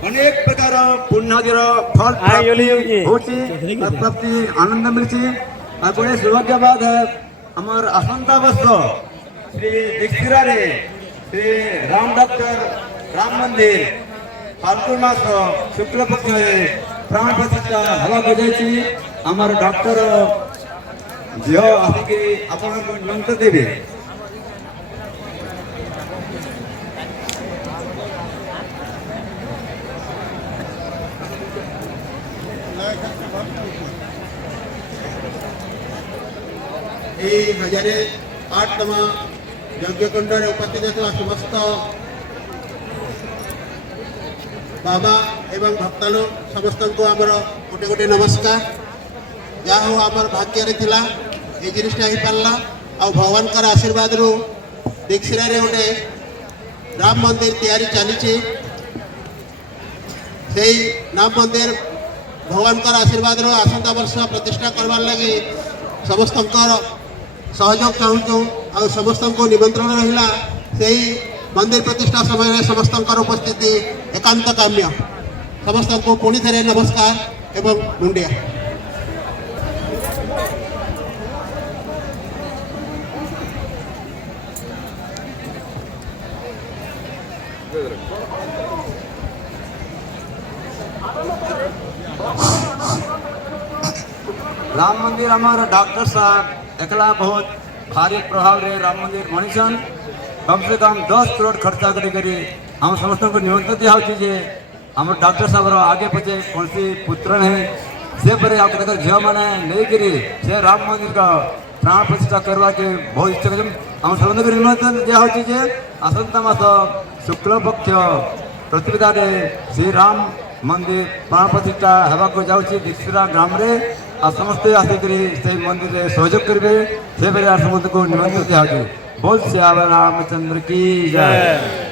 अनेक प्रकार पुण्यादिर फल प्राप्ति आनंद मिली बड़े सौभाग्यवाद आमर आसंता वर्ष श्री दीक्षिरा श्री राम डॉक्टर राम मंदिर फाल्गुन मास शुक्ल पक्ष प्राण प्रतिष्ठा हवा बजाई आमर डॉक्टर झील आसिक आपण निमंत्रण देवे। हजारे 8तम यज्ञकुंड उपस्थित समस्त बाबा एवं भक्तानु समस्त को आमर गोटे गोटे नमस्कार। जहाँ हो आमर भाग्य थिला ये जिनिसटा हो पारा आ भगवान का आशीर्वाद रु दीक्षिरा गोटे राम मंदिर तैयारी चली राम मंदिर भगवान का आशीर्वाद रो आसंता वर्ष प्रतिष्ठा करवार लगी समस्त सहयोग चाहूँ आ समस्त को निमंत्रण रहा से मंदिर प्रतिष्ठा समय समस्त उपस्थिति एकांत काम्य। समस्त को पुणी थे नमस्कार एवं मुंडिया। राम मंदिर आमर डॉक्टर साहब एकला बहुत भारी प्रभाव रे राम मंदिर मनीषन कम से कम 10 करोड़ खर्चा करी हम समस्त को निमंत्रण दिया आम डॉक्टर साहब आगे पचे कौन सी पुत्र नहीं से पर झील मैंने नहीं से राम मंदिर का प्राण प्रतिष्ठा करवा के बहुत इच्छा हम समस्त को निमंत्रण दिया आसंता मास शुक्ल पक्ष प्रतिपदा श्री राम मंदिर प्राण प्रतिष्ठा होगा जाऊँगी दीक्षिरा ग्राम रे आ समस्ते आसिक मंदिर में सहयोग करेंगे से समस्त को निमंत्रण दिया बोल श्याम रामचंद्र की जय।